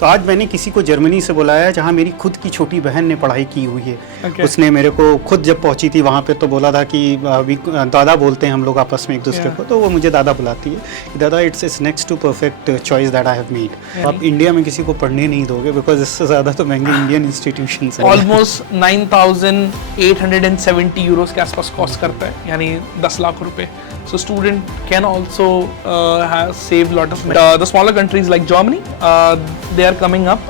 तो आज मैंने किसी को जर्मनी से बुलाया जहाँ मेरी खुद की छोटी बहन ने पढ़ाई की हुई है। उसने मेरे को खुद जब पहुँची थी वहाँ पे तो बोला था कि अभी दादा बोलते हैं हम लोग आपस में एक दूसरे को, तो वो मुझे दादा बुलाती है। दादा it's next to perfect choice that I have made. आप इंडिया में किसी को पढ़ने नहीं दोगे बिकॉज इससे ज़्यादा तो महंगे इंडियन इंस्टीट्यूशंस हैं। ऑलमोस्ट 9,870 यूरोस के आसपास कॉस्ट करता है, यानी 10 लाख रुपए. So student can also save lot of money. The smaller countries like Germany, they are coming up.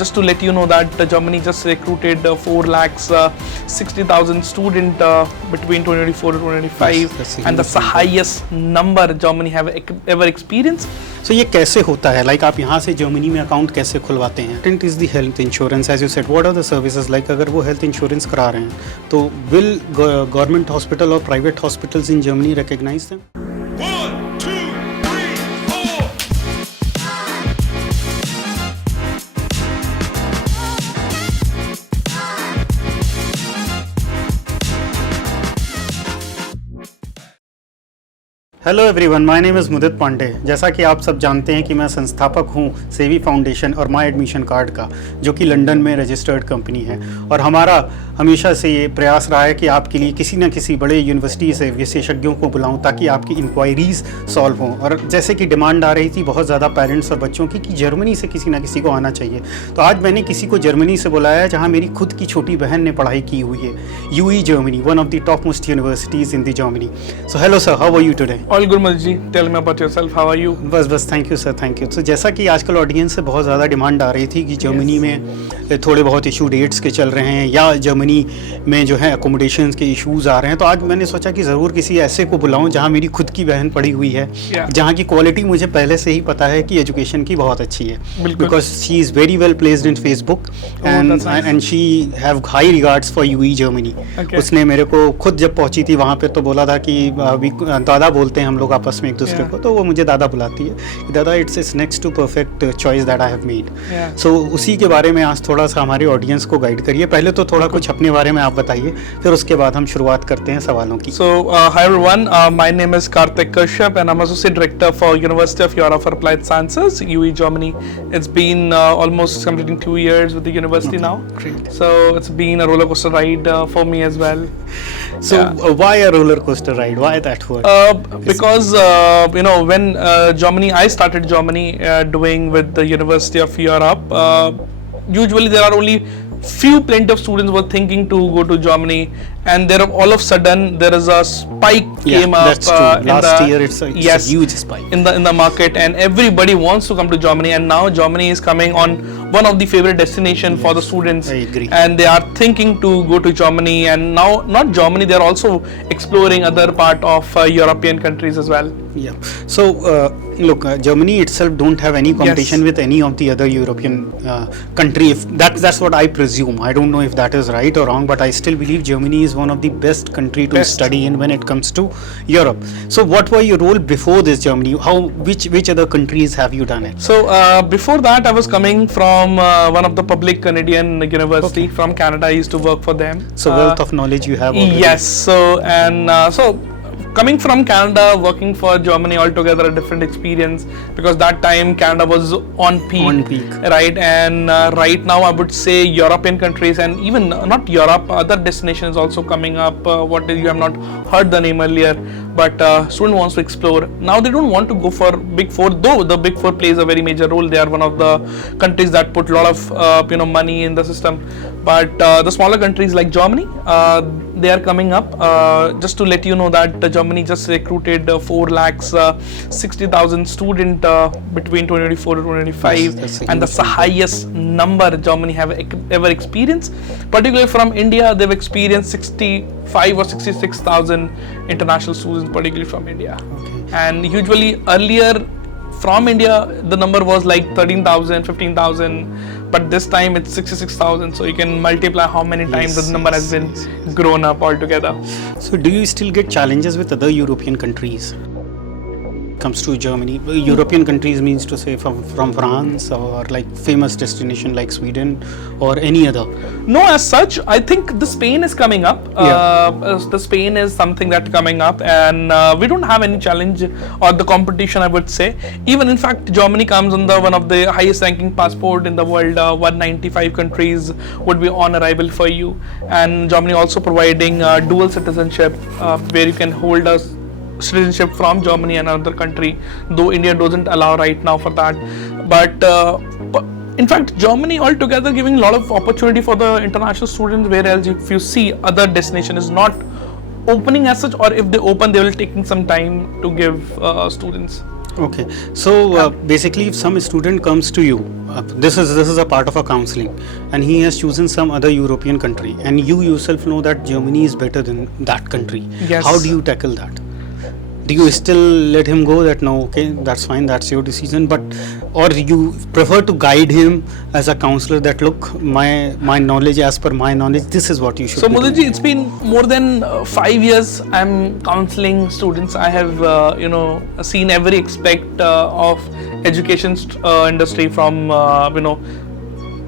Just to let you know that Germany just recruited 4,60,000 student between 2024 to 2025, yes, and that's the highest number Germany have ever experienced. So ये कैसे होता है? Like आप यहाँ से Germany में account कैसे खुलवाते हैं? It is the health insurance, as you said. What are the services like? अगर वो हेल्थ इंश्योरेंस करा रहे हैं तो will गवर्नमेंट हॉस्पिटल और private hospitals in Germany recognize them? Hello everyone, my name is Mudit Pandey. जैसा कि आप सब जानते हैं कि मैं संस्थापक हूं सेवी फाउंडेशन और माय एडमिशन कार्ड का, जो कि लंदन में रजिस्टर्ड कंपनी है। और हमारा हमेशा से ये प्रयास रहा है कि आपके लिए किसी न किसी बड़े यूनिवर्सिटी से विशेषज्ञों को बुलाऊं ताकि आपकी इंक्वायरीज़ सॉल्व हों। और जैसे कि डिमांड आ रही थी बहुत ज़्यादा पेरेंट्स और बच्चों की कि जर्मनी से किसी न किसी को आना चाहिए, तो आज मैंने किसी को जर्मनी से बुलाया जहाँ मेरी खुद की छोटी बहन ने पढ़ाई की हुई है, UE Germany, one of the topmost universities in the Germany. So hello sir, how are you today? All good, Madhji. Tell me about yourself. How are you? बस thank you sir, thank you. तो जैसा कि आजकल audience से बहुत ज़्यादा demand आ रही थी कि जर्मनी में थोड़े बहुत इशू डेट्स के चल रहे हैं या जर्मनी में जो है अकोमोडेशंस के इश्यूज आ रहे हैं, तो आज मैंने सोचा कि ज़रूर किसी ऐसे को बुलाऊं जहां मेरी खुद की बहन पढ़ी हुई है, जहां की क्वालिटी मुझे पहले से ही पता है कि एजुकेशन की बहुत अच्छी है, because she is very well placed in Facebook and she have high regards for UE Germany. उसने मेरे को खुद जब पहुँची थी वहाँ पर तो बोला था कि अभी दादा बोलते हैं हम लोग आपस में एक दूसरे को, तो वो मुझे दादा बुलाती है। दादा it's next to perfect choice that I have made. So उसी के बारे में आज थोड़ा सा हमारे ऑडियंस को गाइड करिए। पहले तो थोड़ा कुछ अपने बारे में आप बताइए, फिर उसके बाद हम शुरुआत करते हैं सवालों की। So hi everyone, my name is Karthik Kashyap and I'm associate director for University of Europe for Applied Sciences, UE Germany. It's been almost completing 2 years with the university now. Great. So it's been a roller coaster ride for me as well. So why a roller coaster ride? Why that word? Because when Germany, I started Germany doing with the University of Europe. Usually there are only plenty of students were thinking to go to Germany, and there all of a sudden there is a spike came up. That's true. Last year it's a huge spike in the market, and everybody wants to come to Germany, and now Germany is coming on one of the favorite destination for the students. I agree. And they are thinking to go to Germany, and now not Germany, they are also exploring other part of European countries as well. Yeah. So look, Germany itself don't have any competition with any of the other European country. If that's what I presume. I don't know if that is right or wrong, but I still believe Germany is one of the best country to study in when it comes to Europe. So what were your role before this Germany? Which other countries have you done it? So before that I was coming from one of the public Canadian university from Canada. I used to work for them. So wealth of knowledge you have already. Yes. So coming from Canada, working for Germany, altogether a different experience, because that time Canada was on peak. Right? And right now I would say European countries, and even not Europe, other destinations also coming up. What you have not heard the name earlier, but student wants to explore. Now they don't want to go for Big Four, though the Big Four plays a very major role. They are one of the countries that put a lot of money in the system. But the smaller countries like Germany, they are coming up. Just to let you know that Germany just recruited 4,60,000 student between 2024 to 2025, and that's the highest number Germany have ever experienced. Particularly from India, they've experienced 65 or 66,000 international students, particularly from India. And usually earlier from India the number was like 13,000, 15,000, but this time it's 66,000, so you can multiply how many times the number has been grown up altogether. So do you still get challenges with other European countries? comes to Germany? European countries means to say from France or like famous destination like Sweden or any other? No, as such, I think the Spain is coming up. The Spain is something that coming up, and we don't have any challenge or the competition, I would say. Even in fact, Germany comes on the one of the highest ranking passport in the world. 195 countries would be on arrival for you, and Germany also providing dual citizenship, where you can hold a citizenship from Germany and another country, though India doesn't allow right now for that. But in fact, Germany altogether giving a lot of opportunity for the international students, whereas if you see other destination is not opening as such, or if they open, they will taking some time to give students. Okay, so basically, if some student comes to you, this is a part of a counseling, and he has chosen some other European country, and you yourself know that Germany is better than that country. Yes. How do you tackle that? Do you still let him go that no, okay, that's fine, that's your decision, but or you prefer to guide him as a counselor that look, my knowledge, as per my knowledge, this is what you should So be Mudit ji, doing. it's been more than 5 years I'm counseling students. I have seen every aspect of education industry, from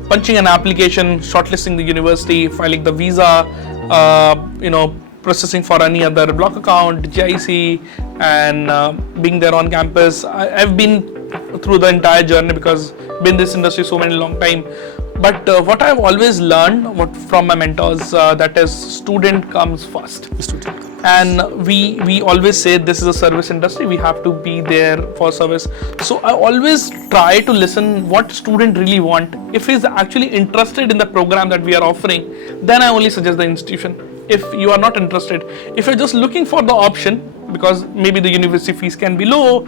punching an application, shortlisting the university, filing the visa, processing for any other block account, GIC, and being there on campus. I've been through the entire journey because been in this industry so many long time. But what I've always learned from my mentors, that is, student comes first. Student. And we always say this is a service industry, we have to be there for service. So I always try to listen what student really want. If he's actually interested in the program that we are offering, then I only suggest the institution. If you are not interested, if you're just looking for the option because maybe the university fees can be low,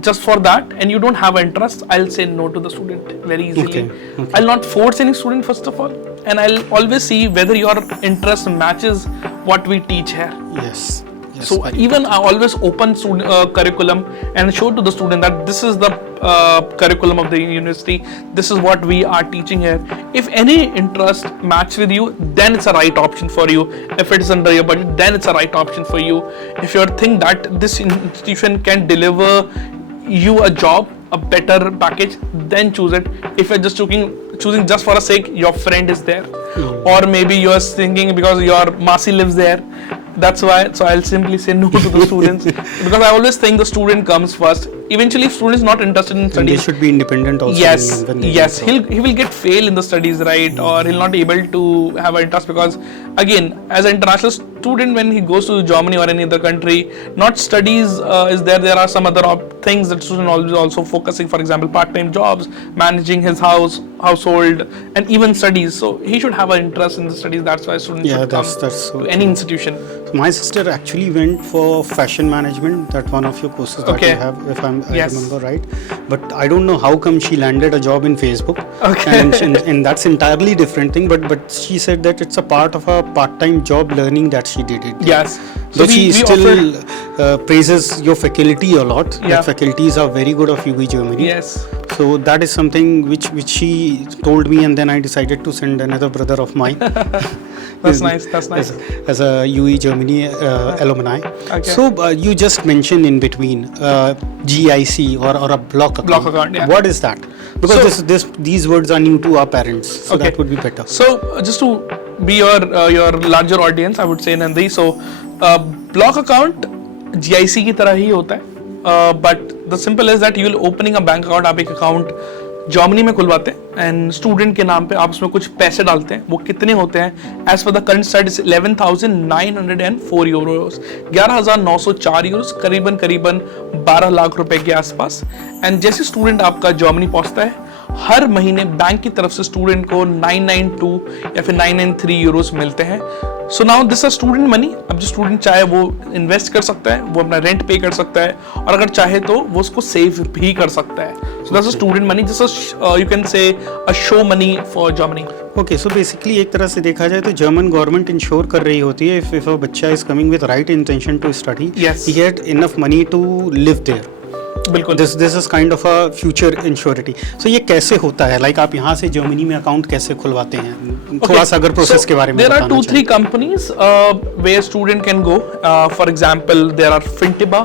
just for that, and you don't have interest, I'll say no to the student very easily. Okay. I'll not force any student first of all, and I'll always see whether your interest matches what we teach here. Yes. So even I always open curriculum and show to the student that this is the curriculum of the university, this is what we are teaching here. If any interest match with you, then it's a right option for you. If it is under your budget, then it's a right option for you. If you think that this institution can deliver you a job, a better package, then choose it. If you're just choosing just for a sake, your friend is there, or maybe you're thinking because your Masi lives there, that's why. So I'll simply say no to the students because I always think the student comes first. Eventually, if student is not interested in studies, they should be independent also. Yes, he will get fail in the studies, right? Or he'll not be able to have an interest because, again, as an international student, when he goes to Germany or any other country, not studies is there. There are some other things that student always also focusing. For example, part-time jobs, managing his household, and even studies. So he should have an interest in the studies. That's why students should come so to any institution. So my sister actually went for fashion management, that one of your courses that you have, if I remember right. But I don't know how come she landed a job in Facebook. Okay. And that's entirely different thing. But she said that it's a part of a part-time job learning that she did it. Yes. So she still praises your faculty a lot. Yeah. The faculties are very good of UWI Germany. Yes. So that is something which she told me, and then I decided to send another brother of mine. That's nice. That's nice. As a UWI Germany alumni. Okay. So you just mentioned in between GIC or a block account. Block account, yeah. What is that? Because these words are new to our parents, so Okay. that would be better. So just to be your larger audience, I would say, Nandi. So block account GIC की तरह ही होता है. But the simple is that you will opening a bank account. आप एक account Germany में खुलवाते हैं and student के नाम पे आप उसमें कुछ पैसे डालते हैं. वो कितने होते हैं? As per the current statistics 11,904 euros, 11,904 euros, करीबन 12 लाख रुपए के आसपास. एंड जैसे स्टूडेंट आपका जर्मनी पहुंचता है, हर महीने बैंक की तरफ से स्टूडेंट को 992 या फिर 993 यूरोस मिलते हैं. So now this is student money. अब जो स्टूडेंट चाहे वो इन्वेस्ट कर सकता है, वो अपना रेंट पे कर सकता है, और अगर चाहे तो वो उसको सेव भी कर सकता है. So that's student money. This is you can say a show money for Germany. Okay, so basically एक तरह से देखा जाए तो जर्मन गवर्नमेंट इंश्योर कर रही होती है इफ अ बच्चा is coming with right intention to study, Yes. He get enough money to live there. बिल्कुल. This is kind of a future insurity. So ये कैसे होता है? लाइक आप यहाँ से जर्मनी में अकाउंट कैसे खुलवाते हैं? थोड़ा सा अगर प्रोसेस के बारे में there are बताना 2-3 companies where student can go. For example, there are Fintiba,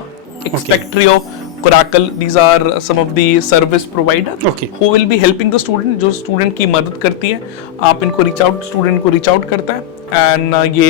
Expectrio, Coracle, these are some of the service providers Okay. who will be helping the student, जो student की मदद करती है. आप इनको student को reach out करता है, and ये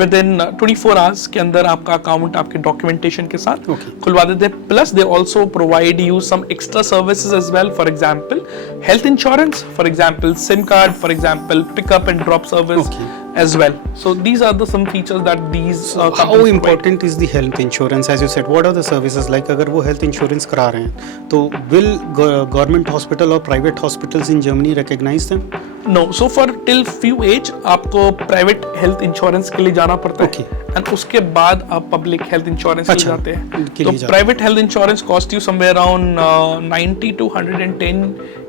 within 24 hours के अंदर आपका account आपके documentation के साथ Okay. खुलवा देते हैं. Plus they also provide you some extra services as well. For example, health insurance, for example, SIM card, for example, pickup and drop service. Okay. As well. So these are the some features that these How companies important is the health insurance? As you said, what are the services like? अगर वो health insurance करा रहे हैं, तो will government hospital or private hospitals in Germany recognize them? provide? No. So for till few age आपको private health insurance के लिए जाना पड़ता है. Okay. And उसके बाद आप public health insurance के लिए अच्छा, जाते हैं. के तो लिए जाते private health insurance cost you somewhere around 90 to 110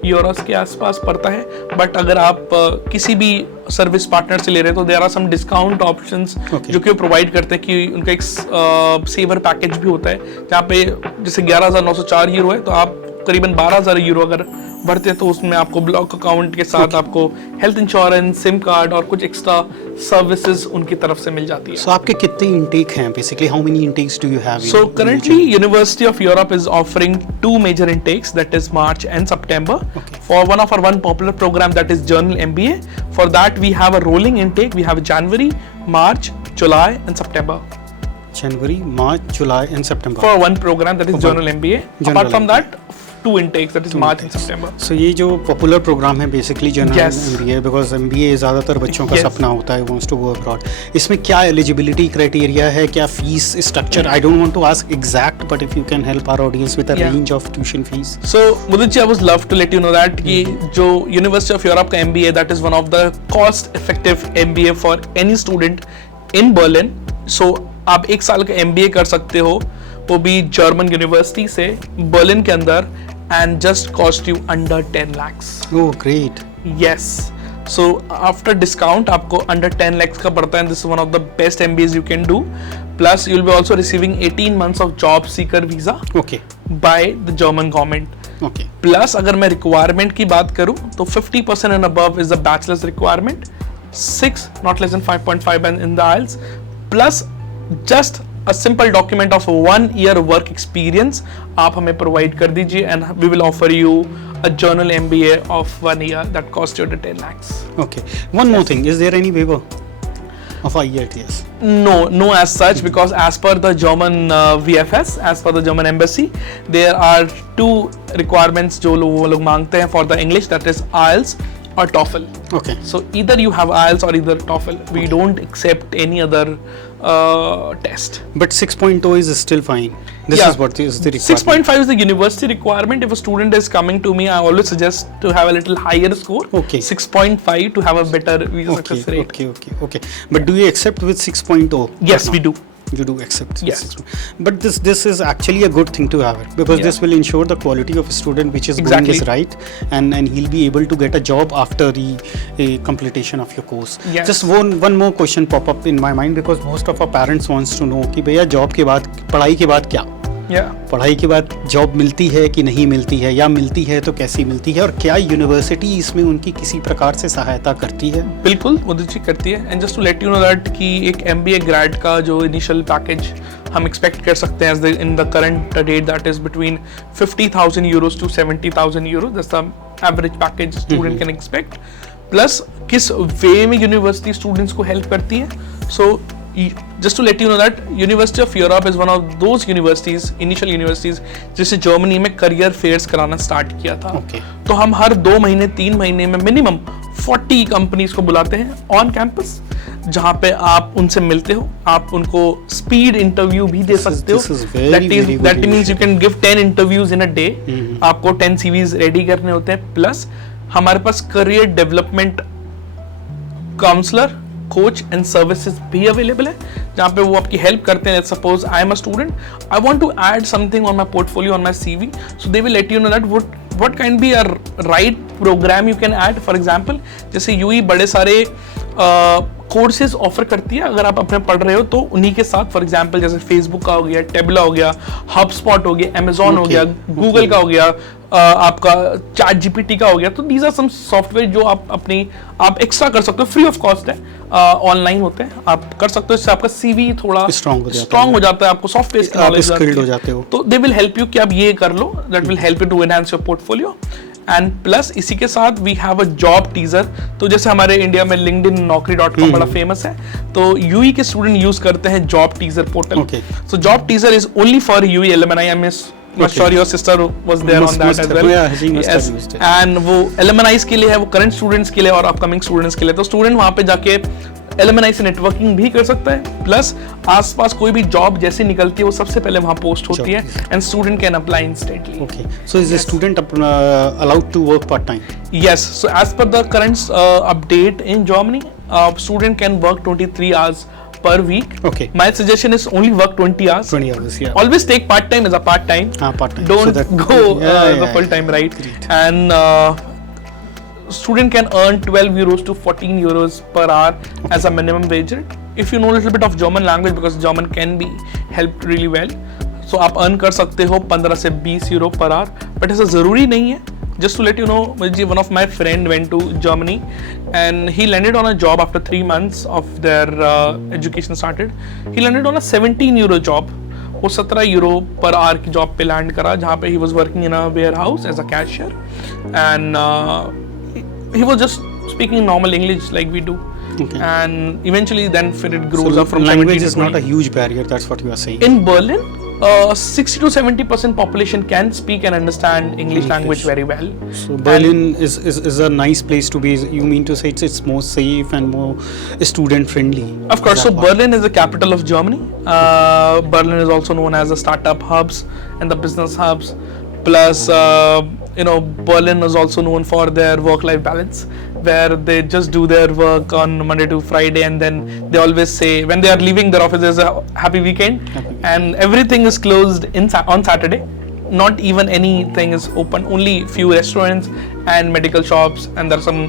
euros के आसपास पड़ता है. But अगर आप किसी भी सर्विस पार्टनर से ले रहे हैं तो there are some discount options Okay. जो कि वो प्रोवाइड करते हैं कि उनका एक सेवर पैकेज भी होता है जहाँ पे जैसे 11,904 यूरो है तो आप करीबन 12,000 यूरो अगर भरते हैं तो उसमें आपको ब्लॉक अकाउंट के साथ आपको हेल्थ इंश्योरेंस, सिम कार्ड और कुछ एक्स्ट्रा सर्विसेज उनकी तरफ से मिल जाती है. So आपके कितने intake हैं? Basically, how many intakes do you have? So in currently, Germany? University of Europe is offering two major intakes, that is March and September. Okay. For one popular program that is Journal MBA. For that we have a rolling intake. We have January, March, July, and September. January, March, July, and September. For one program that is Journal MBA. Journal Apart from MBA. that, two intakes, that is March and September. So ये जो popular programme है basically general Yes. MBA, because MBA ज़्यादातर बच्चों का Yes. सपना होता है, wants to go abroad. इसमें क्या एलिजिबिलिटी क्राइटेरिया है, क्या fees structure? I don't want to ask exact, but if you can help our audience with a Yeah. Range of tuition fees. So Mudit ji, I would love to let you know that कि जो University of Europe का MBA, that is one of the cost effective MBA for any student in Berlin. So आप एक साल का MBA कर सकते हो वो भी जर्मन यूनिवर्सिटी से बर्लिन के अंदर and just cost you under 10 lakhs. Oh great. Yes. So after discount आपको under 10 lakhs का पड़ता है and this is one of the best MBAs you can do. Plus you'll be also receiving 18 months of job seeker visa okay by the German government. Okay. Plus अगर मैं requirement की बात करूँ तो 50% and above is the bachelor's requirement. 6 not less than 5.5 in the IELTS. Plus just a simple document of 1 year work experience आप हमें provide कर दीजिए and we will offer you a journal MBA of 1 year that costs you 10 lakhs. Okay. One more thing. Is there any waiver of IELTS? No as such, because as per the German VFS, as per the German embassy, there are two requirements जो वो लोग मांगते हैं for the English, that is IELTS or TOEFL. Okay. So either you have IELTS or either TOEFL. We don't accept any other test. But 6.0 is still fine. This Yeah. is what is the requirement. 6.5 is the university requirement. If a student is coming to me, I always suggest to have a little higher score. Okay. 6.5 to have a better visa Okay, success rate. okay. But do you accept with 6.0? Yes, we do. You do accept. Yes. 6.0. But this is actually a good thing to have it, because Yeah. this will ensure the quality of a student which is going Exactly. is right, and he'll be able to get a job after the completion of your course. Yes. Just one more question pop up in my mind, because most of our parents wants to know कि भैया job के बाद, पढ़ाई के बाद क्या? Yeah. पढ़ाई के बाद जॉब मिलती है कि नहीं मिलती है, या मिलती है तो कैसी मिलती है, और क्या यूनिवर्सिटी इसमें उनकी किसी प्रकार से सहायता करती है? बिल्कुल मोदी जी करती है. And just to let you know that कि एक MBA ग्रेड का जो इनिशियल पैकेज हम एक्सपेक्ट कर सकते हैं in the current date, that is between 50,000 euros to 70,000 euros. That's the average package student can expect. Plus किस वे में यूनिवर्सिटी स्टूडेंट्स को हेल्प करती है. So just to let you know that University of Europe is one of those universities, initial universities, जिसे Germany में career fears कराना start किया था. Okay. तो हम हर 2 महीने 3 महीने में मिनिमम 40 कंपनीज को बुलाते हैं ऑन कैंपस, जहाँ पे आप उनसे मिलते हो, आप उनको स्पीड इंटरव्यू भी दे सकते हो. this is very good that means you can give 10 interviews in a day. आपको 10 CVs रेडी करने होते हैं. प्लस हमारे पास career development counsellor, coach and services भी अवेलेबल है, जहाँ पे वो आपकी हेल्प करते हैं. Suppose I am a student, I want to add something on my portfolio, on my CV, so they will let you know that what can be a right programme you can add. For example जैसे Yui बड़े सारे courses offer करती है, अगर आप अपने पढ़ रहे हो तो उन्हीं के साथ. फॉर एग्जांपल जैसे फेसबुक का हो गया, टेबला हो गया, हबस्पॉट हो गया, अमेजॉन हो गया, गूगल का हो गया, आपका चैट जीपीटी का हो गया, तो दीज आर सम सॉफ्टवेयर जो आप एक्स्ट्रा कर सकते हो, फ्री ऑफ कॉस्ट है, ऑनलाइन होते हैं, आप कर सकते हो। इससे आपका सीवी थोड़ा स्ट्रांग हो जाता है, आपको सॉफ्टवेयर की नॉलेज हो जाते हो, तो दे विल हेल्प यू कि आप ये कर लो, that will help you to enhance your portfolio. And plus इसी के साथ we have a job teaser. तो जैसे हमारे इंडिया में लिंक्डइन, naukri.com बड़ा फेमस है, तो यूई के स्टूडेंट यूज करते हैं JobTeaser portal. So JobTeaser is only for UE alumni. I miss sure your sister was there on that as well. Yes. And वो alumni के लिए है, वो current students के लिए और upcoming students के लिए। तो student वहाँ पे जाके alumni से networking भी कर सकता है, प्लस आसपास कोई भी जॉब जैसे निकलती है वो सबसे पहले वहाँ पोस्ट होती है, and student can apply instantly. Okay. So is the student allowed to work part time? Yes. So as per the current update in Germany, student can work 23 hours per week. Okay. My suggestion is only work 20 hours. 20 hours, yeah. Always take part time as a part time. Part time. Don't go as a full time, right? Great. And student can earn 12 euros to 14 euros per hour as a minimum wage rate. If you know a little bit of German language, because German can be helped really well, so आप earn कर सकते हो 15 से 20 euro per hour. But ऐसा जरूरी नहीं है. Just to let you know, one of my friend went to Germany and he landed on a job after 3 months of their education started. He landed on a 17 euro job. वो 17 euro per hour की job पे land करा, जहाँ पे he was working in a warehouse as a cashier, and he was just speaking normal English like we do. Okay. And eventually then it grows up from language 17 is to 20. not a huge barrier, that's what you are saying. In Berlin, 60 to 70% population can speak and understand English language very well. So Berlin is a nice place to be. You mean to say it's more safe and more student friendly? Of course. So Berlin is the capital of Germany. Berlin is also known as the startup hubs and the business hubs. Plus, Berlin is also known for their work-life balance, where they just do their work on Monday to Friday, and then they always say when they are leaving their office, there's a happy weekend, and everything is closed on Saturday. Not even anything is open. Only few restaurants and medical shops, and there are some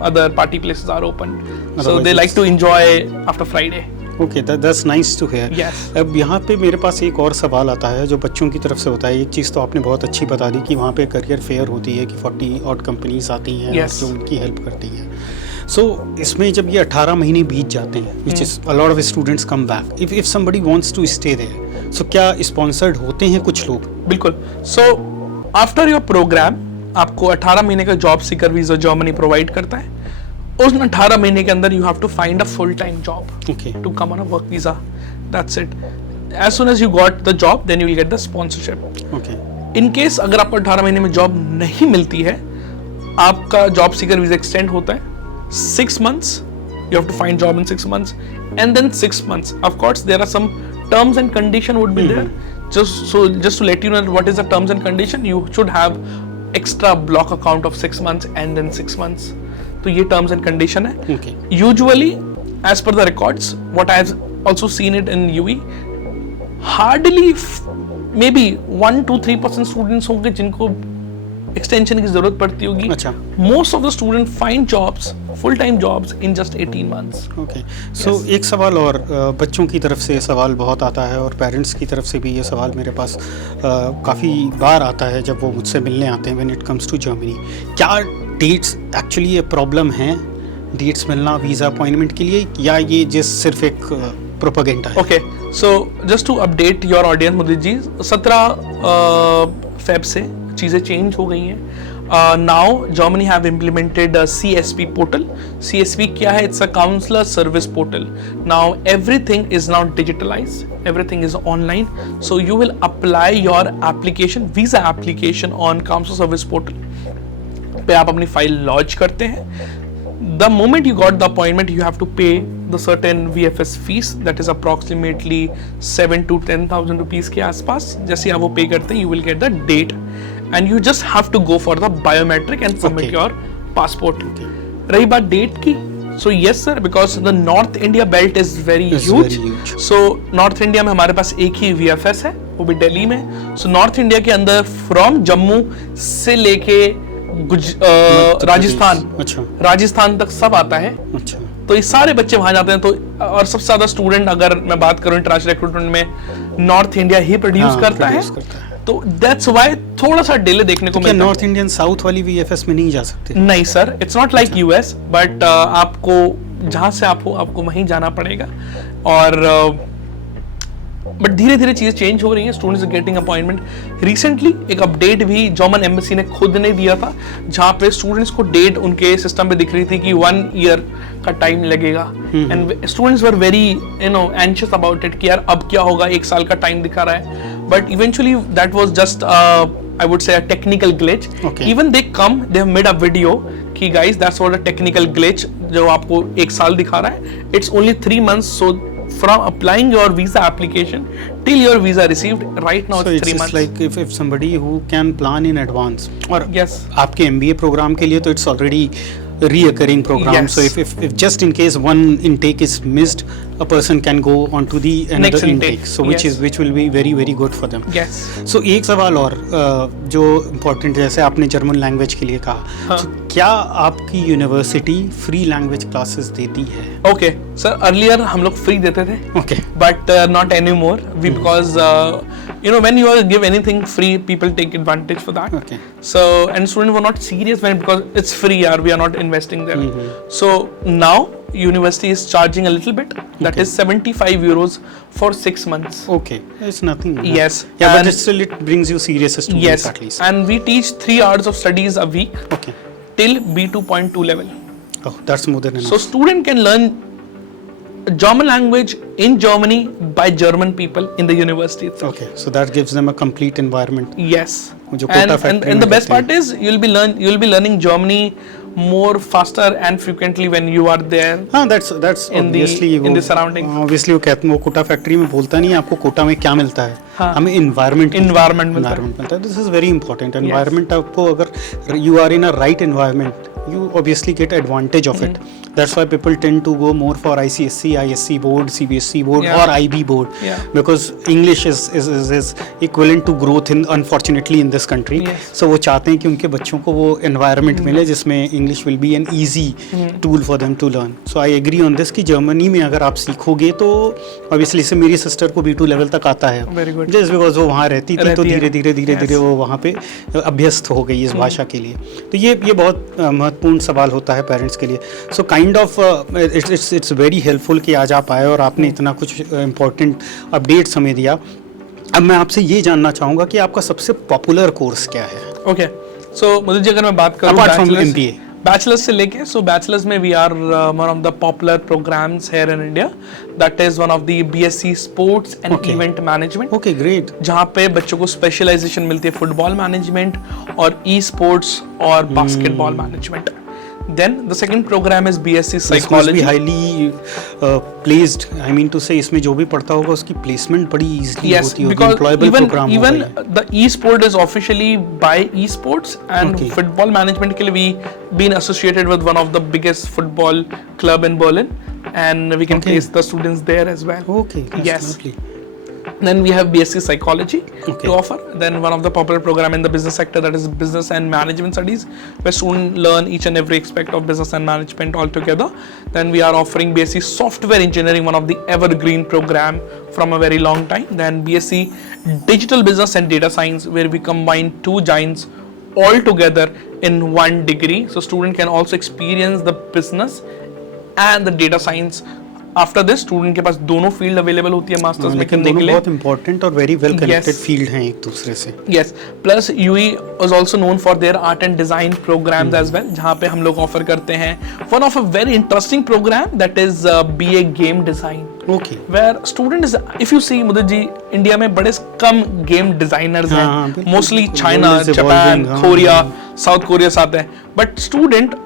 other party places are open. So they like to enjoy after Friday. Okay, that's nice to hear. Yes. अब यहाँ पे मेरे पास एक और सवाल आता है जो बच्चों की तरफ से होता है। एक चीज़ तो आपने बहुत अच्छी बता दी कि वहाँ पे करियर फेयर होती है कि 40 और कंपनीज आती हैं जो उनकी हेल्प करती हैं। सो इसमें जब ये 18 महीने बीत जाते हैं, which is a lot of students come back, if somebody wants to stay there, so क्या स्पॉन्सर्ड होते हैं कुछ लोग? बिल्कुल। सो आफ्टर योर प्रोग्राम आपको 18 महीने का job seeker visa Germany provide करता है। उस 18 महीने के अंदर you have to find a full time job to come on a work visa, that's it. As soon as you got the job then you will get the sponsorship. Okay. In case अगर आपको 18 महीने में job नहीं मिलती है, आपका job seeker visa extend होता है 6 months. You have to find job in 6 months, and then 6 months. Of course, there are some terms and condition would be there. Just to let you know what is the terms and condition, you should have extra block account of 6 months and then 6 months. तो ये terms and condition है. Okay. Usually, as per the records, what I have also seen it in UE, hardly maybe 1 to 3% students होंगे जिनको extension की जरूरत पड़ती होगी। अच्छा। Most of the student find jobs, full time jobs in just 18 months. Okay. So एक सवाल और, बच्चों की तरफ से सवाल बहुत आता है और पेरेंट्स की तरफ से भी ये सवाल मेरे पास काफ़ी बार आता है जब वो मुझसे मिलने आते हैं when it comes to Germany. क्या डेट्स एक्चुअली ये प्रॉब्लम है, डेट्स मिलना वीज़ा अपॉइंटमेंट के लिए, या ये जस्ट सिर्फ एक प्रोपेगेंडा है? Okay, so just to update your audience Mudit ji, 17 Feb से चीज़ें चेंज हो गई हैं। Now Germany have implemented CSP portal. CSP क्या है? It's a counsellor service portal. Now everything is now digitalize, everything is online, so you will apply your application, visa application on counsellor service portal पे आप अपनी file launch करते हैं। The moment you got the appointment, you have to pay the certain VFS fees, that is approximately 7 to 10,000 rupees के आसपास। जैसे आप वो पे करते हैं, you will get the date, and you just have to go for the biometric and submit your passport. रही बात डेट की, so yes sir, because the North India belt is very huge. So North India में हमारे पास एक ही VFS है, वो भी दिल्ली में। So North India के अंदर from जम्मू से लेके राजस्थान, अच्छा, राजस्थान तक सब आता है। अच्छा। तो ये सारे बच्चे वहां जाते हैं। तो और सबसे ज्यादा स्टूडेंट, अगर मैं बात करूं इंटरनेशनल रिक्रूटमेंट में, नॉर्थ इंडिया ही प्रोड्यूस करता है। तो दैट्स व्हाई थोड़ा सा डिले देखने को क्या मिलता है। नॉर्थ इंडियन साउथ वाली VFS में नहीं जा सकते? नहीं sir, it's not like US, but आपको जहाँ से आपको वहीं जाना पड़ेगा। और बट धीरे धीरे चीजें चेंज हो रही हैं, स्टूडेंट्स गेटिंग अपॉइंटमेंट। रिसेंटली एक अपडेट भी जर्मन एम्बेसी ने खुद ने दिया था, जहाँ पे स्टूडेंट्स को डेट उनके सिस्टम पे दिख रही थी कि 1 ईयर का टाइम लगेगा, and students were very anxious about it कि यार अब क्या होगा, 1 साल का टाइम दिखा रहा है। But eventually that was just I would say a technical glitch. Okay. Even they have made a video कि guys that's what a technical glitch जो आपको 1 साल दिखा रहा है. It's only 3 months, so from applying your visa application till your visa received, right now So it's 3 months. like if somebody who can plan in advance, और Yes. आपके MBA programme के लिए तो it's already reoccurring program. Yes. So if just in case one intake is missed, a person can go on to the another Next intake. intake. So Yes. which will be very very good for them. Yes. So एक सवाल और जो important, जैसे आपने German language के लिए कहा, हाँ. so, क्या आपकी यूनिवर्सिटी फ्री लैंग्वेज क्लासेस देती है? Okay. Sir, earlier हम लोग free देते थे. Okay. But not anymore. Because when you give anything free, people take advantage for that. Okay. So and students were not serious because it's free, we are not investing there. So now university is charging a little bit. That Okay. is 75 euros for 6 months. Okay, it's nothing. Yes. Yeah, but And- still it brings you serious students Yes. at least. And we teach 3 hours of studies a week Okay. till B2.2 level. Oh, that's more than enough. So student can learn German language in Germany by German people in the university itself. Okay, so that gives them a complete environment. Yes. जो And, Kota and, factory and में the best कहते part is you'll be learning Germany more faster and frequently when you are there. हाँ, that's In the- obviously in the surroundings. Obviously वो कहते हैं, वो Kota factory में बोलता नहीं है आपको कोटा में क्या मिलता है, हाँ. हमें environment Environment मिलता है. environment मिलता है. This is very important. Environment आपको अगर you are in a right environment, you obviously get advantage of it. That's why people tend to go more for ICSC, ISC board, CBSC board, Yeah. or IB board, Yeah. because English is equivalent to growth in unfortunately in this country. Yes. So वो चाहते हैं कि उनके बच्चों को वो environment मिले जिसमें English will be an easy tool for them to learn. So I agree on this कि जर्मनी में अगर आप सीखोगे तो obviously से मेरी सिस्टर को B2 लेवल तक आता है. Very good. Just because वो वहाँ रहती थी तो रहती है. धीरे धीरे Yes. वो वहाँ पे अभ्यस्त हो गई इस भाषा के लिए. तो ये बहुत महत्वपूर्ण सवाल होता है पेरेंट्स के लिए. So kind of its very helpful कि आज आप आए और आपने इतना कुछ इम्पोर्टेंट अपडेट्स हमें दिया. अब मैं आपसे ये जानना चाहूँगा कि आपका सबसे पॉपुलर कोर्स क्या है? Okay. So मुझे जी अगर मैं बात करूँ Apart from MBA. बैचलर्स से लेके, सो बैचलर्स में we are one of the popular programmes here in India. That is one of the BSc sports and Okay. Event management, okay, great. जहाँ पे बच्चों को स्पेशलाइजेशन मिलती है फुटबॉल मैनेजमेंट और ई स्पोर्ट्स और basketball management. Then the second programme is BSc This must be psychology. highly placed. I mean to say इसमें जो भी पढ़ता होगा उसकी प्लेसमेंट बड़ी easily Yes, होती होगी. because Employable program होगा even ये. the e-sport is officially by esports, and Okay. football management के लिए we been associated with one of the biggest football club in Berlin, and we can Okay. place the students there as well. Okay, that's Yes. lovely. Then we have BSc psychology Okay. to offer. Then one of the popular program in the business sector, that is business and management studies, where students learn each and every aspect of business and management all together. Then we are offering BSc software engineering, one of the evergreen program from a very long time. Then BSc digital business and data science, where we combine 2 giants all together in 1 degree. So student can also experience the business and the data science. After this, student के पास दोनों field available होती है masters में लेकिन करने के दोनों लिए. बहुत इंपॉर्टेंट और very well connected Yes. Field हैं एक दूसरे से. Yes, plus UE was also known for their art and design programs as well, जहाँ पे हम लोग ऑफर करते हैं one of a very interesting program that is BA game design, okay. where student is, if you see मुदत जी, India में बड़े कम game designers हाँ, हैं, बिल्कुल, मोस्टली बिल्कुल. China, World is Japan, evolving, हाँ, कोरिया, हाँ. साउथ कोरिया से आते हैं. बट स्टूडेंट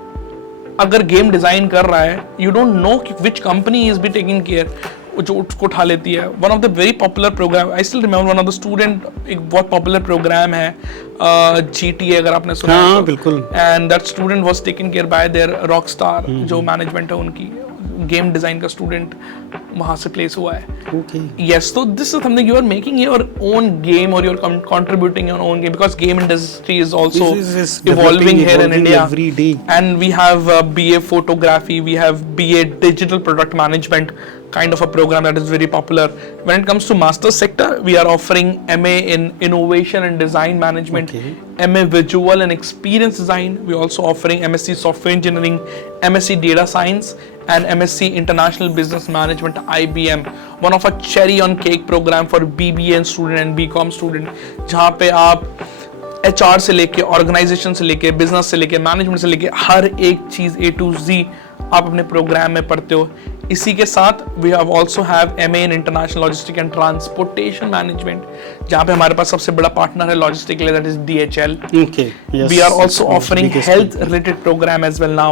अगर गेम डिजाइन कर रहा है, यू डोंट नो कि which company is be taking care, जो उसको उठा लेती है. One of the very popular programme, I still remember one of the student, एक बहुत पॉपुलर प्रोग्राम है GTA, अगर आपने सुना हाँ, है तो. बिल्कुल. And that student was taken care bye there Rockstar, जो मैनेजमेंट है उनकी, गेम डिजाइन का स्टूडेंट वहां से प्लेस हुआ है. Okay. Yes, so this is something you are making your own game, or you're contributing your own game, because game industry is also Is evolving here in evolving India. every day. And we have BA photography, we have BA digital product management kind of a program that is very popular. When it comes to master's sector, we are offering MA in Innovation and Design Management, MA Visual and Experience Design. We are also offering MSc Software Engineering, MSc Data Science, and MSc International Business Management IBM. One of a cherry on cake program for BBA student and BCom student, जहाँ पे आप HR से लेके organisation से लेके business से लेके management से लेके हर एक चीज A to Z आप अपने प्रोग्राम में पढ़ते हो. इसी के साथ we have also have MA in international logistic and transportation management, जहाँ पे हमारे पास सबसे बड़ा पार्टनर है लॉजिस्टिक के लिए, that is DHL. Okay. Yes. We are also offering biggest health company. related program as well now.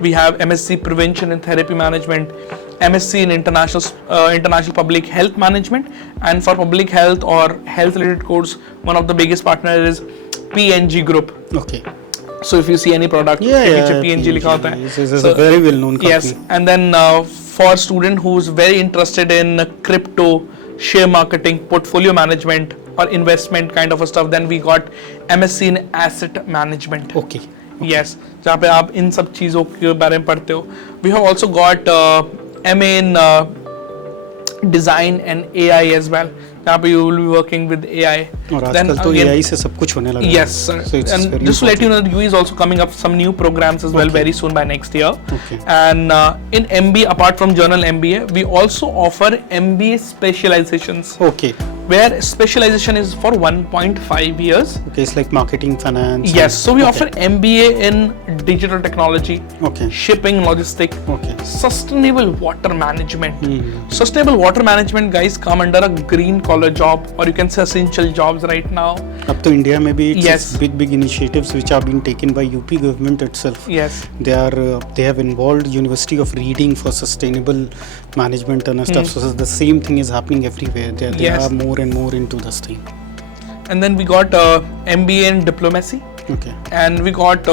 We have MSc Prevention and Therapy Management, MSc in International Public Health Management, and for public health or health related course, one of the biggest partner is PNG Group. Okay. So if you see any product, Yeah, PNG लिखा होता है. This is a very well known company. Yes, and then for student who's very interested in crypto, share marketing, portfolio management, or investment kind of a stuff, then we got MSc in Asset Management. Okay. Yes, जहाँ पे आप इन सब चीज़ों के बारे में पढ़ते हो. We have also got MA in Design and AI as well. जहाँ पे you will be working with AI. और आजकल तो AI से सब कुछ होने लगा है. Yes, sir. So it's And very just to let you important. know, UE is also coming up some new programs as well very soon by next year. Okay. And in MBA, apart from general MBA, we also offer MBA specializations, Okay. where specialization is for 1.5 years. Okay, it's like marketing, finance. Yes, so we Okay. offer MBA in digital technology, Okay. shipping, logistic, Okay. sustainable water management. Sustainable water management, guys, come under a green collar job, or you can say essential jobs right now. अब तो India में भी it's Yes. big initiatives which are being taken by UP government itself. Yes. They have involved University of Reading for sustainable management and stuff. So the same thing is happening everywhere. They Yes. are more and more into this thing. And then we got MBA in diplomacy. Okay. And we got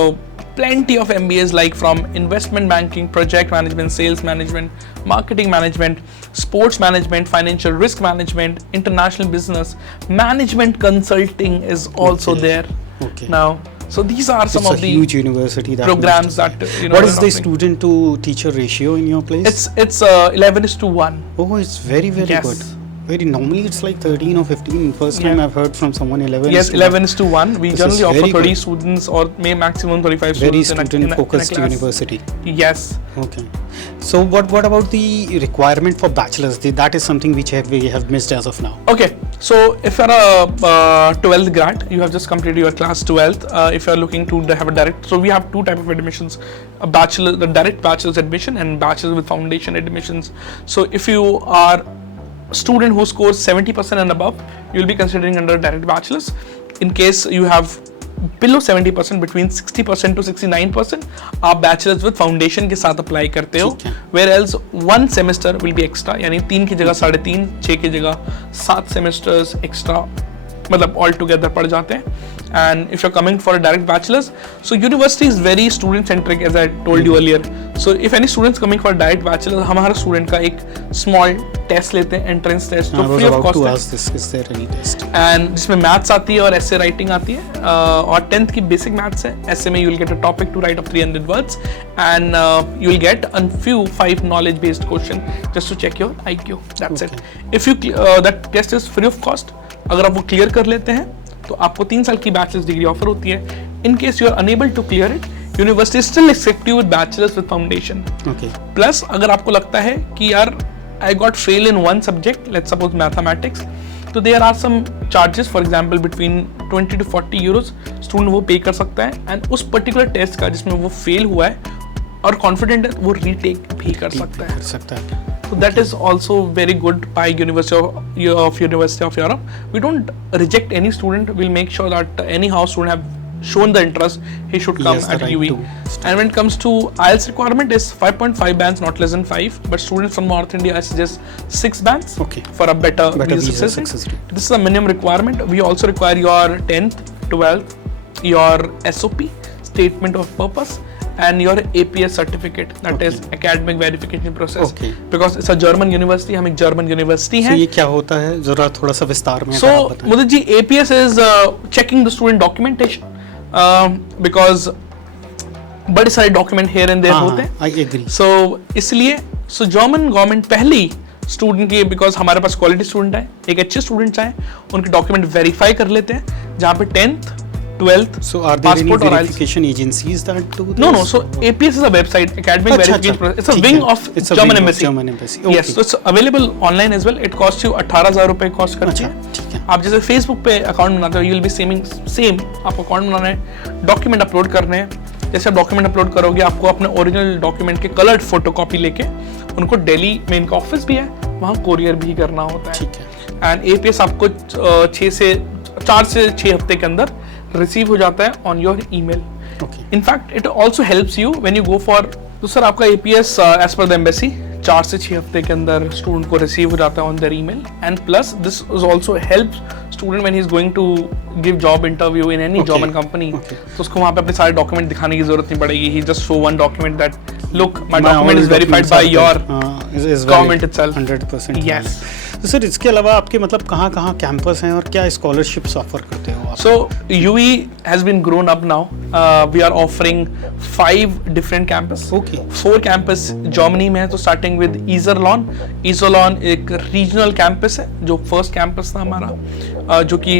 plenty of MBAs like from investment banking, project management, sales management, marketing management, sports management, financial risk management, international business, management consulting is also Okay. there Okay. now. So these are some It's of a the huge university that programs that what is we're the offering. student to teacher ratio in your place? It's 11:1. Oh, it's very Yes. good. Very normally it's like 13 or 15. First time Yeah. I've heard from someone 11. Yes, 11:1. We This generally is offer very 30 good. students or may maximum 35 Very students student in a focused class. university. Yes. Okay. So what about the requirement for bachelor's? That is something which we have missed as of now. Okay, so if you're a 12th grad, you have just completed your class 12th. If you're looking to have a direct, so we have two type of admissions: the direct bachelor's admission and bachelor's with foundation admissions. So if you are student who scores 70% and above, you'll be considering under direct bachelor's. In case you have below 70%, between 60% to 69%, आप bachelor's with foundation के साथ apply करते हो. ठीक है. Whereas one semester will be extra, यानी 3 की जगह 3.5, 6 की जगह 7 semesters extra, मतलब all together पढ़ जाते हैं. And if you're coming for a direct bachelor's, so university is very student centric, as I told you earlier. So if any students coming for a direct bachelor's, हमारा student का एक small test लेते हैं, entrance test, I जो was free of about cost to है. ask this. Is there any test? And जिसमें maths आती है और essay writing आती है, और 10th की basic maths है. essay में you will get a topic to write of 300 words, and you will get a few 5 knowledge based question just to check your IQ. That's it. If you that test is free of cost. अगर आप वो clear कर लेते हैं तो आपको 3 साल की बैचलर्स डिग्री ऑफर होती है. In case you are unable to clear it, university still accept you with bachelors with foundation. Okay. Plus अगर आपको लगता है कि यार I got fail in one subject, let's suppose mathematics, तो there are some charges, for example between 20 to 40 euros student वो पे कर सकता है, एंड उस पर्टिकुलर टेस्ट का जिसमें वो फेल हुआ है और कॉन्फिडेंट है वो रीटेक भी कर सकता है. कर सकता है. So that is also very good by University of Europe. We don't reject any student. We'll make sure that anyhow student have shown the interest, he should come Yes, the at right UE. to And when it comes to IELTS requirement is 5.5 bands, not less than 5. But students from North India, I suggest 6 bands Okay. for a better visa visa success success rate. rate. This is a minimum requirement. We also require your 10th, 12th, your SOP, statement of purpose, and your APS certificate, that is academic verification process. Okay. Because it's a German university, हम एक German university So हैं. ये क्या होता है? जरा थोड़ा सा विस्तार में So अगर आप बताएं. Mudit ji, APS is checking the student documentation, because बड़े सारे document here and there होते हैं. I agree. So इसलिए German government पहले ही स्टूडेंट की, बिकॉज हमारे पास क्वालिटी स्टूडेंट है, एक अच्छे स्टूडेंट चाहे उनके डॉक्यूमेंट वेरीफाई कर लेते हैं, जहाँ पे 10th 12th So are there any passport or IELTS. verification agencies that do this? No. So APS is a website, academic अच्छा, verification अच्छा, process. It's a ठीक wing है. of It's a German wing of embassy. German embassy. Yes, Okay. so it's available online as well. It costs you 18,000 रुपए cost करती अच्छा, है. ठीक है. आप जैसे फेसबुक पे अकाउंट बनाते हो, यू विल बी सेम आपको अकाउंट बनाना है, डॉक्यूमेंट अपलोड करने हैं. जैसे आप डॉक्यूमेंट अपलोड करोगे, आपको अपने ओरिजिनल डॉक्यूमेंट के कलर्ड फोटोकॉपी लेके उनको दिल्ली में इनका ऑफिस भी है, वहाँ कोरियर भी करना होता है. ठीक है. एंड एपीएस आपको 4 से 6 हफ्ते के अंदर रिसीव हो जाता है on your email. Okay. In fact it also helps you when you go for, तो सर आपका APS as per the embassy 4 से 6 हफ्ते के अंदर स्टूडेंट को रिसीव हो जाता है on their email. And plus this is also help student when he is going to give job interview in any Okay. German company. Okay. तो उसको वहाँ पे अपने सारे डॉक्यूमेंट दिखाने की जरूरत नहीं पड़ेगी. He just show one document that look my My document all is verified documents by are your valid. Is government valid. itself. 100% Yes. valid. तो सर इसके अलावा आपके मतलब कहाँ कैंपस हैं और क्या स्कॉलरशिप्स ऑफर करते हो आप? So UE has been grown up now. We are offering 5 different campus. Okay. 4 campus Germany में है. तो starting with Iserlohn. Iserlohn एक regional campus है, जो first campus था हमारा, जो कि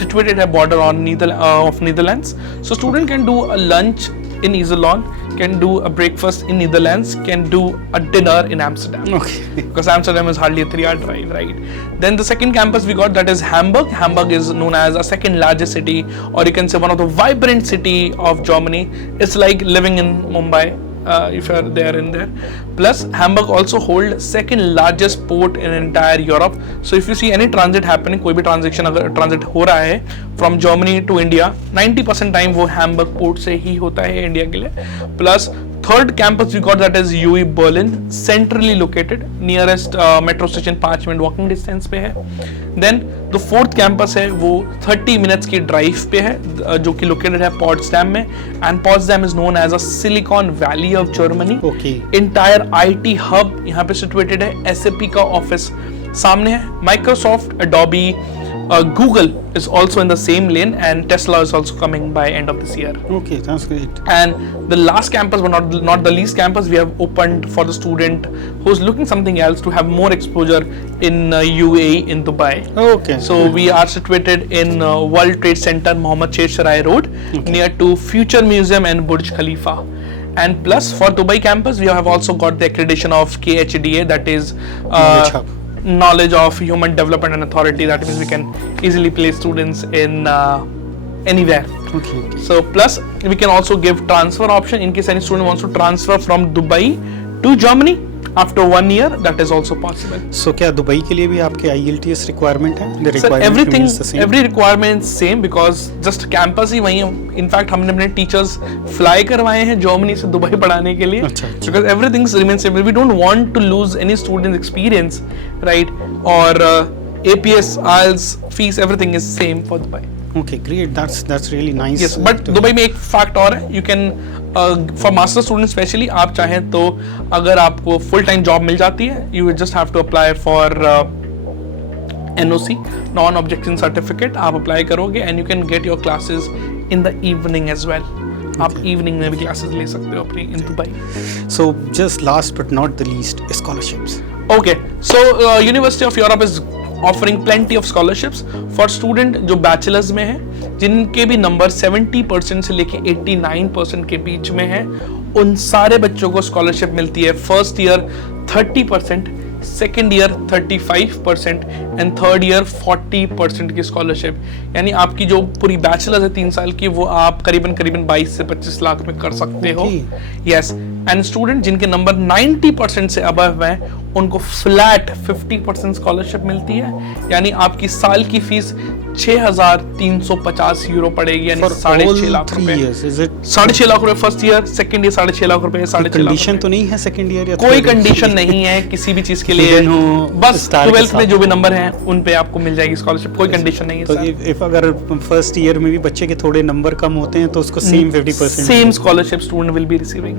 situated है border on of Netherlands. So student can do a lunch in Iserlohn, can do a breakfast in Netherlands, can do a dinner in Amsterdam. Okay. Because Amsterdam is hardly a 3-hour drive, right? Then the second campus we got, that is Hamburg. Hamburg is known as a second largest city, or you can say one of the vibrant city of Germany. It's like living in Mumbai. If you are there in there. Plus Hamburg also hold second largest port in entire Europe. So if you see any transit happening, कोई भी transaction अगर transit हो रहा है from Germany to India, 90% time वो Hamburg port से ही होता है इंडिया के लिए. Plus third campus we got, that is UE Berlin, centrally located, nearest metro station 5 minute walking distance पे है. Then the fourth campus है वो 30 minutes की drive पे है, जो कि located है Potsdam में. And Potsdam is known as a Silicon Valley of Germany. Okay. Entire IT hub यहाँ पे situated है. SAP का ऑफिस सामने है. Microsoft, Adobe, Google is also in the same lane, and Tesla is also coming by end of this year. Okay, that's great. And the last campus, but not the least campus, we have opened for the student who's looking something else to have more exposure in UAE, in Dubai. Okay. So we are situated in World Trade Center, Mohammed Sheikh Sarai Road, near to Future Museum and Burj Khalifa. And plus for Dubai campus, we have also got the accreditation of KHDA, that is Knowledge Hub. Knowledge of Human Development and Authority. That means we can easily place students in anywhere. Okay. Okay. So plus we can also give transfer option in case any student wants to transfer from Dubai to Germany after 1 year. That is also possible. So क्या Dubai के लिए भी आपके IELTS requirement है? The Sir, requirement everything, remains the same? every requirement same, because just campus ही वही है. In fact हमने अपने टीचर्स फ्लाई करवाए हैं जर्मनी से दुबई पढ़ाने के लिए, अच्छा, अच्छा. Because everything remains same. We don't want to lose any student experience, right? और APS, IELTS, fees, everything is same for Dubai. Okay, great. That's really nice. Yes, but Dubai में एक fact और है. You can for master student specially, आप चाहें तो अगर आपको फुल टाइम जॉब मिल जाती है, you just have to apply for NOC, non objection certificate. आप अप्लाई करोगे and you can get your classes in the evening as well. आप इवनिंग में भी क्लासेस ले सकते हो अपनी in Dubai. So just last but not the least, scholarships. Okay, so University of Europe is offering plenty of scholarships for student जो bachelors में है, जिनके भी नंबर 70% से लेके 89% के बीच में है. उन सारे बच्चों को स्कॉलरशिप मिलती है. First year 30%, second year 35% and third year 40% की स्कॉलरशिप. यानी आपकी जो पूरी बैचलर है 3 साल की, वो आप करीबन 22 से 25 लाख में कर सकते हो. यस, एंड स्टूडेंट जिनके नंबर 90% से अबव हैं, उनको फ्लैट 50% स्कॉलरशिप मिलती है. यानी आपकी साल की फीस 6,350 यूरो पड़ेगी, यानी For 6.5 all लाख 3 रुपए. years, is it? 6.5 लाख रुपए first year, second year 6.5 lakh रुपए, 6.5 लाख कंडीशन रुपए. तो नहीं है सेकंड ईयर या कोई third year? कंडीशन नहीं है किसी भी चीज के लिए. Hidden हो, बस star के 12th में साथ. जो भी नंबर हैं उन पे आपको मिल जाएगी स्कॉलरशिप. कोई कंडीशन नहीं है तो सर. if अगर फर्स्ट ईयर में भी बच्चे के थोड़े नंबर कम होते हैं तो उसको same 50%. Same scholarship student will be receiving,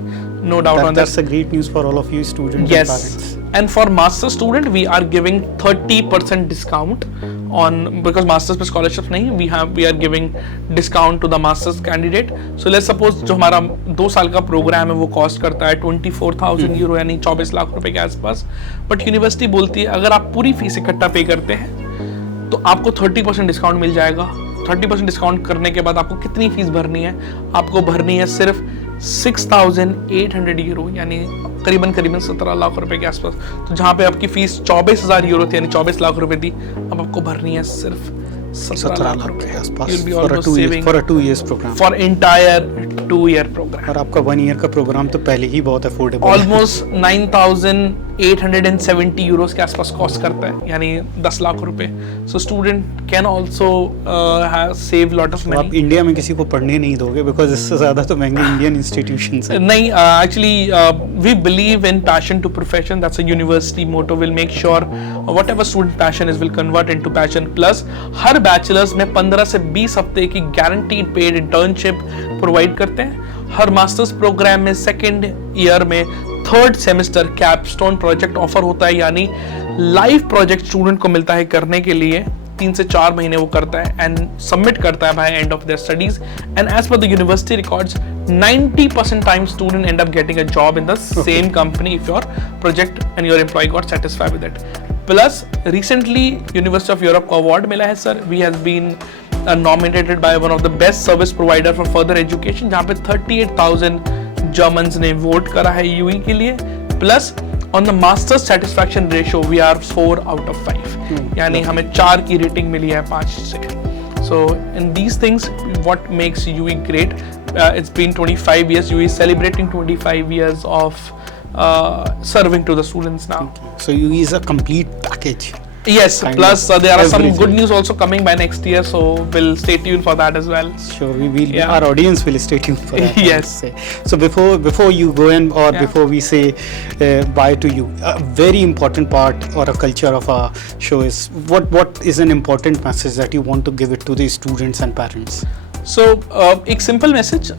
no doubt on that. That's a great news for all of you students and Yes. parents. And for master student, we are giving 30% discount on, because masters पे scholarships नहीं, we are giving discount to the masters candidate. So let's suppose जो हमारा 2 साल का programme है वो cost करता है 24,000 यूरो यानी 24 लाख रुपए के आसपास, बट यूनिवर्सिटी बोलती है अगर आप पूरी फीस इकट्ठा पे करते हैं तो आपको 30% डिस्काउंट मिल जाएगा। 30% डिस्काउंट करने के बाद आपको कितनी फीस भरनी है? आपको भरनी है सिर्फ 6,800 यूरो यानी करीबन 17 लाख रुपए के आसपास। तो जहाँ पे आपकी फीस 24,000 यूरो थी यानी 24 लाख रुपए थी, अब आपको भरनी है सिर्फ 17 लाख के आसपास। You'll be almost saving for a 2 years program, for entire 2-year program। और आपका 1 year का प्रोग्राम तो पहले ही बहुत अफोर्डेबल है। Almost 9,870 यूरोस के आसपास कॉस्ट करता है यानी 10 लाख रुपए। So student can also save lot of money। आप इंडिया में किसी को पढ़ने नहीं दोगे बिकॉज इससे ज्यादा तो महंगे इंडियन इंस्टीट्यूशंस हैं। नहीं, actually we believe in passion to profession, that's a university motto। Will make sure whatever student passion is will convert into passion। Plus her bachelors में 15 से 20 हफ्ते की गारंटीड पेड इंटर्नशिप प्रोवाइड करते हैं। हर masters programme में second year में 3rd semester capstone project offer होता है यानी लाइव प्रोजेक्ट स्टूडेंट को मिलता है करने के लिए। 3 से 4 महीने वो करता है एंड सबमिट करता है by end of their studies. And as per the university records 90% time student end up getting a job in the same company if your project and your employ got satisfied with it. Plus recently university of Europe को award मिला है sir. We have been nominated by one of the best service provider for further education जहाँ पे 38,000 Germans ने vote करा है UE के लिए। Plus on the masters satisfaction ratio we are 4 out of 5 यानी हमें 4 की रेटिंग मिली है 5 से। So in these things what makes UE great. It's been 25 years, UE is celebrating 25 years of serving to the students now। So UE is a complete package। Yes, plus there are some everything. good news also coming by next year, so we'll stay tuned for that as well. Sure, we will. Yeah. Our audience will stay tuned for that. Yes. So before you go in or Yeah. before we say bye to you, a very important part or a culture of our show is what is an important message that you want to give it to the students and parents? So एक simple message,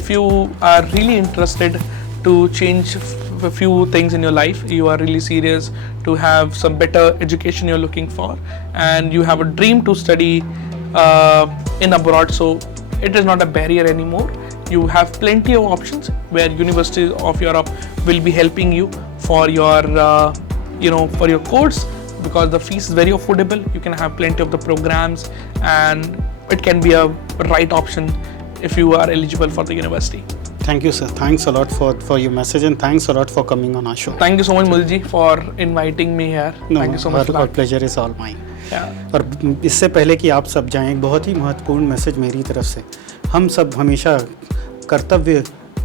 if you are really interested to change a few things in your life, you are really serious to have some better education you're looking for, and you have a dream to study in abroad, so it is not a barrier anymore. You have plenty of options where University of Europe will be helping you for your for your course, because the fees is very affordable. You can have plenty of the programs and it can be a right option if you are eligible for the university. Thank you, sir. Thanks a lot for your message, and thanks a lot for coming on our show. Thank you so much, Mudit ji, for inviting me here. Thank you so much. Our pleasure is all mine. Yeah. और इससे पहले कि आप सब जाएं, एक बहुत ही महत्वपूर्ण मैसेज मेरी तरफ से। हम सब हमेशा कर्तव्य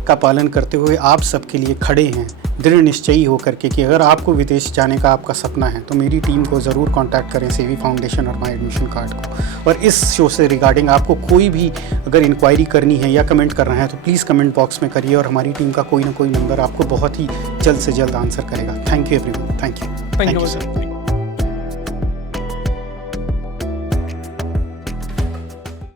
का पालन करते हुए आप सबके लिए खड़े हैं, दृढ़ निश्चयी होकर के कि अगर आपको विदेश जाने का आपका सपना है तो मेरी टीम को ज़रूर कांटेक्ट करें, सेवी फाउंडेशन और माई एडमिशन कार्ड को। और इस शो से रिगार्डिंग आपको कोई भी अगर इंक्वायरी करनी है या कमेंट करना है तो प्लीज़ कमेंट बॉक्स में करिए, और हमारी टीम का कोई ना कोई मेंबर आपको बहुत ही जल्द से जल्द आंसर करेगा। Thank you everyone. Thank you sir.